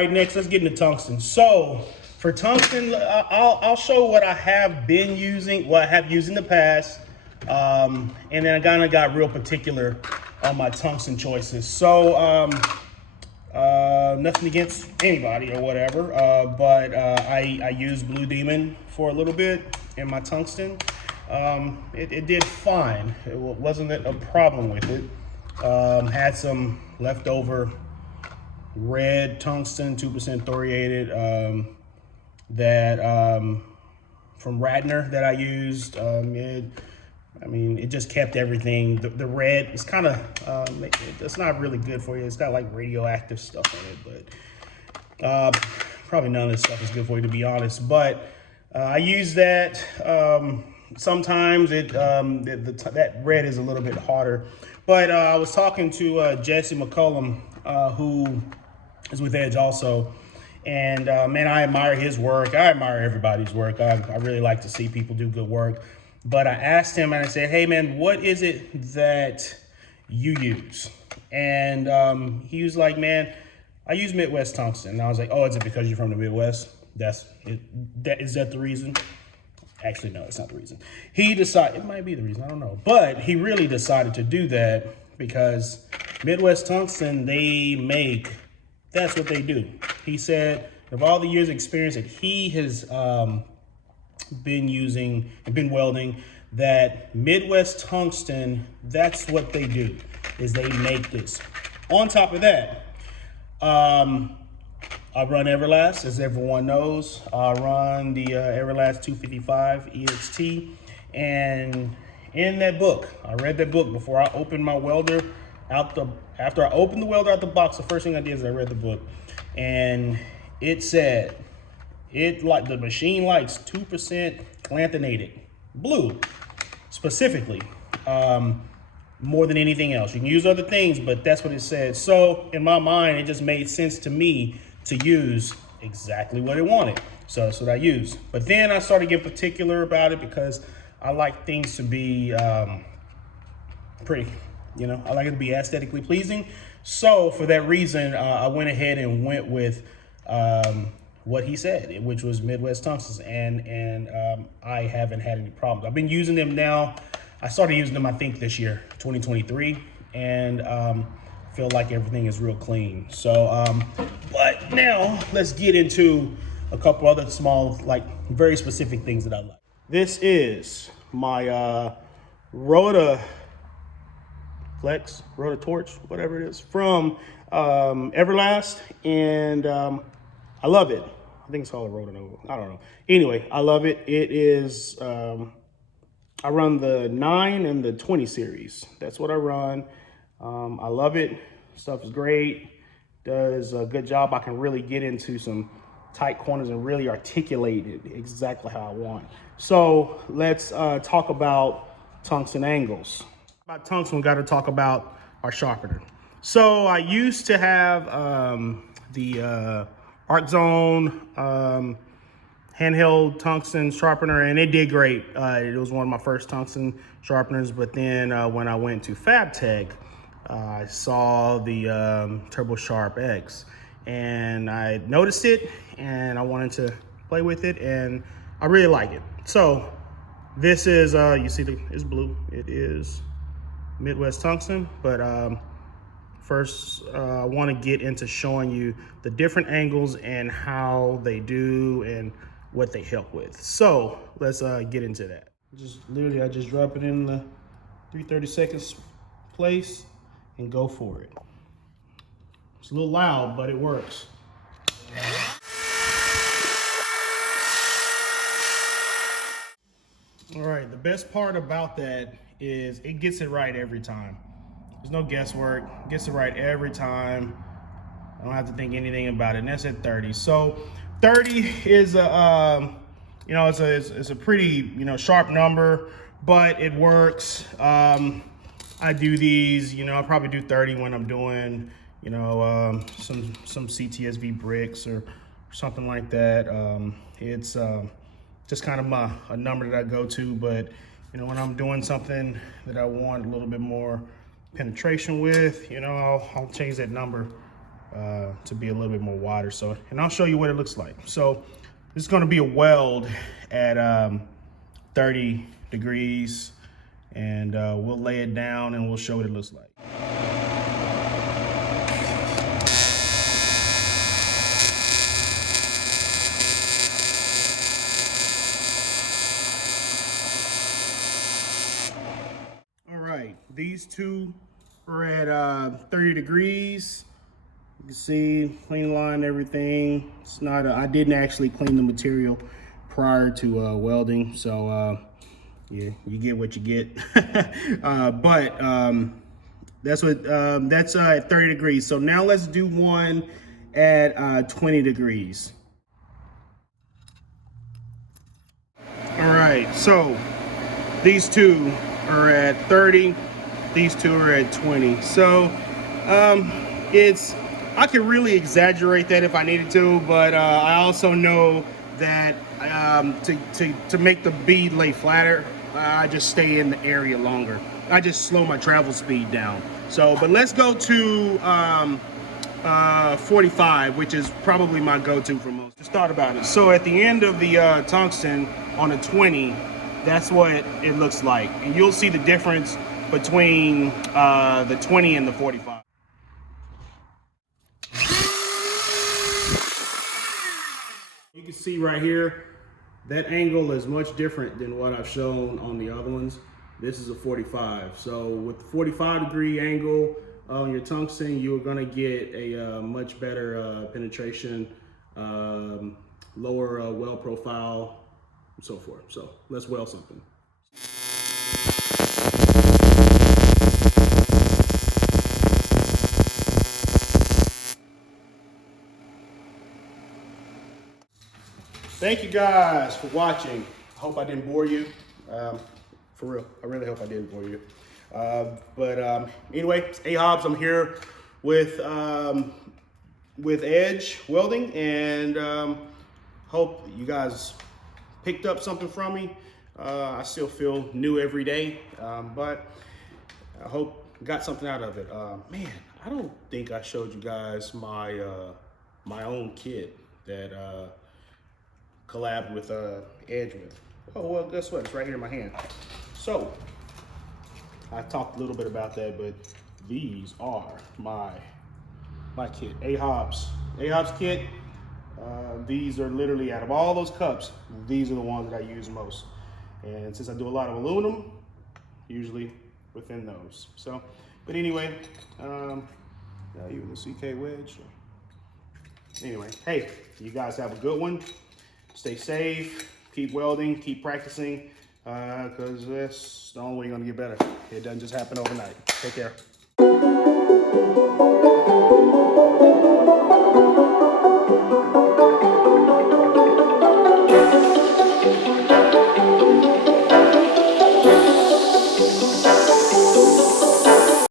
right, next, let's get into tungsten. So for tungsten, I'll show what I have been using, what I have used in the past. And then I kind of got real particular on my tungsten choices. So nothing against anybody or whatever, but I used Blue Demon for a little bit in my tungsten. It did fine. It wasn't a problem with it. Had some leftover red tungsten, 2% thoriated, that from Radner that I used. It just kept everything. The red is kind of, it's not really good for you. It's got like radioactive stuff in it, but probably none of this stuff is good for you, to be honest. But I use that. Sometimes that red is a little bit harder. But I was talking to Jesse McCullum, who is with Edge also. And man, I admire his work. I admire everybody's work. I really like to see people do good work. But I asked him and I said, hey man, what is it that you use? And he was like, man, I use Midwest tungsten. And I was like, oh, is it because you're from the Midwest? Is that the reason? Actually, no, it's not the reason. He decided, it might be the reason, I don't know. But he really decided to do that because Midwest tungsten, that's what they do. He said, of all the years of experience that he has been using and been welding, that Midwest tungsten, that's what they do, is they make this. On top of that, I run Everlast, as everyone knows. I run the Everlast 255 EXT, and in that book, I read that book before I opened my welder after I opened the welder out the box. The first thing I did is I read the book, and it said the machine likes 2% lanthanated blue specifically, more than anything else. You can use other things, but that's what it said. So in my mind, it just made sense to me to use exactly what it wanted. So that's what I used. But then I started getting particular about it because I like things to be pretty, I like it to be aesthetically pleasing. So for that reason, I went ahead and went with what he said, which was Midwest tungsten, and I haven't had any problems. I've been using them now. I started using them, I think, this year, 2023, and feel like everything is real clean. So, but now let's get into a couple other small, like very specific things that I like. This is my Torch, whatever it is, from Everlast, and I love it. I think it's called a Rotanova. I don't know. Anyway, I love it. It is, I run the 9 and the 20 series. That's what I run. I love it. Stuff is great. Does a good job. I can really get into some tight corners and really articulate it exactly how I want. So let's talk about tungsten angles. About tungsten, we got to talk about our sharpener. So I used to have the Arc Zone handheld tungsten sharpener, and it did great. It was one of my first tungsten sharpeners, but then when I went to FabTech, I saw the Turbo Sharp X, and I noticed it, and I wanted to play with it, and I really like it. So this is, you see it's blue. It is Midwest tungsten, but first I want to get into showing you the different angles and how they do and what they help with. So let's get into that. I just drop it in the 3/32 place and go for it. It's a little loud, but it works. All right, the best part about that is it gets it right every time. There's no guesswork, it gets it right every time. I don't have to think anything about it, and that's at 30. So 30 is a, it's a pretty, sharp number, but it works. I do these, I probably do 30 when I'm doing, some CTSV bricks or something like that. It's just kind of a number that I go to, but when I'm doing something that I want a little bit more penetration with, I'll change that number to be a little bit more wider. So, and I'll show you what it looks like. So this is going to be a weld at 30 degrees, and we'll lay it down and we'll show what it looks like. All right, these two are at 30 degrees. You can see clean line, everything. It's not I didn't actually clean the material prior to welding, so yeah, you get what you get. But that's at 30 degrees. So now let's do one at 20 degrees. All right, so these two are at 30, these two are at 20. So I could really exaggerate that if I needed to, but I also know that to make the bead lay flatter, I just stay in the area longer. I just slow my travel speed down. So, but let's go to 45, which is probably my go-to for most. Just thought about it. So at the end of the tungsten on a 20, that's what it looks like. And you'll see the difference between the 20 and the 45. You can see right here, that angle is much different than what I've shown on the other ones. This is a 45. So with the 45-degree angle on your tungsten, you're gonna get a much better penetration, lower weld profile, and so forth. So let's weld something. Thank you guys for watching. I hope I didn't bore you. For real, I really hope I didn't bore you. Anyway, it's Hobbs. I'm here with Edge Welding, and hope you guys picked up something from me. I still feel new every day, but I hope you got something out of it. Man, I don't think I showed you guys my my own kit that collab with Edge with. Oh, well, guess what? It's right here in my hand. So, I talked a little bit about that, but these are my kit, Hobbs kit. These are literally, out of all those cups, these are the ones that I use most. And since I do a lot of aluminum, usually within those. So, but anyway, even the CK wedge. Anyway, hey, you guys have a good one. Stay safe, keep welding, keep practicing, because that's the only way you're gonna get better. It doesn't just happen overnight. Take care.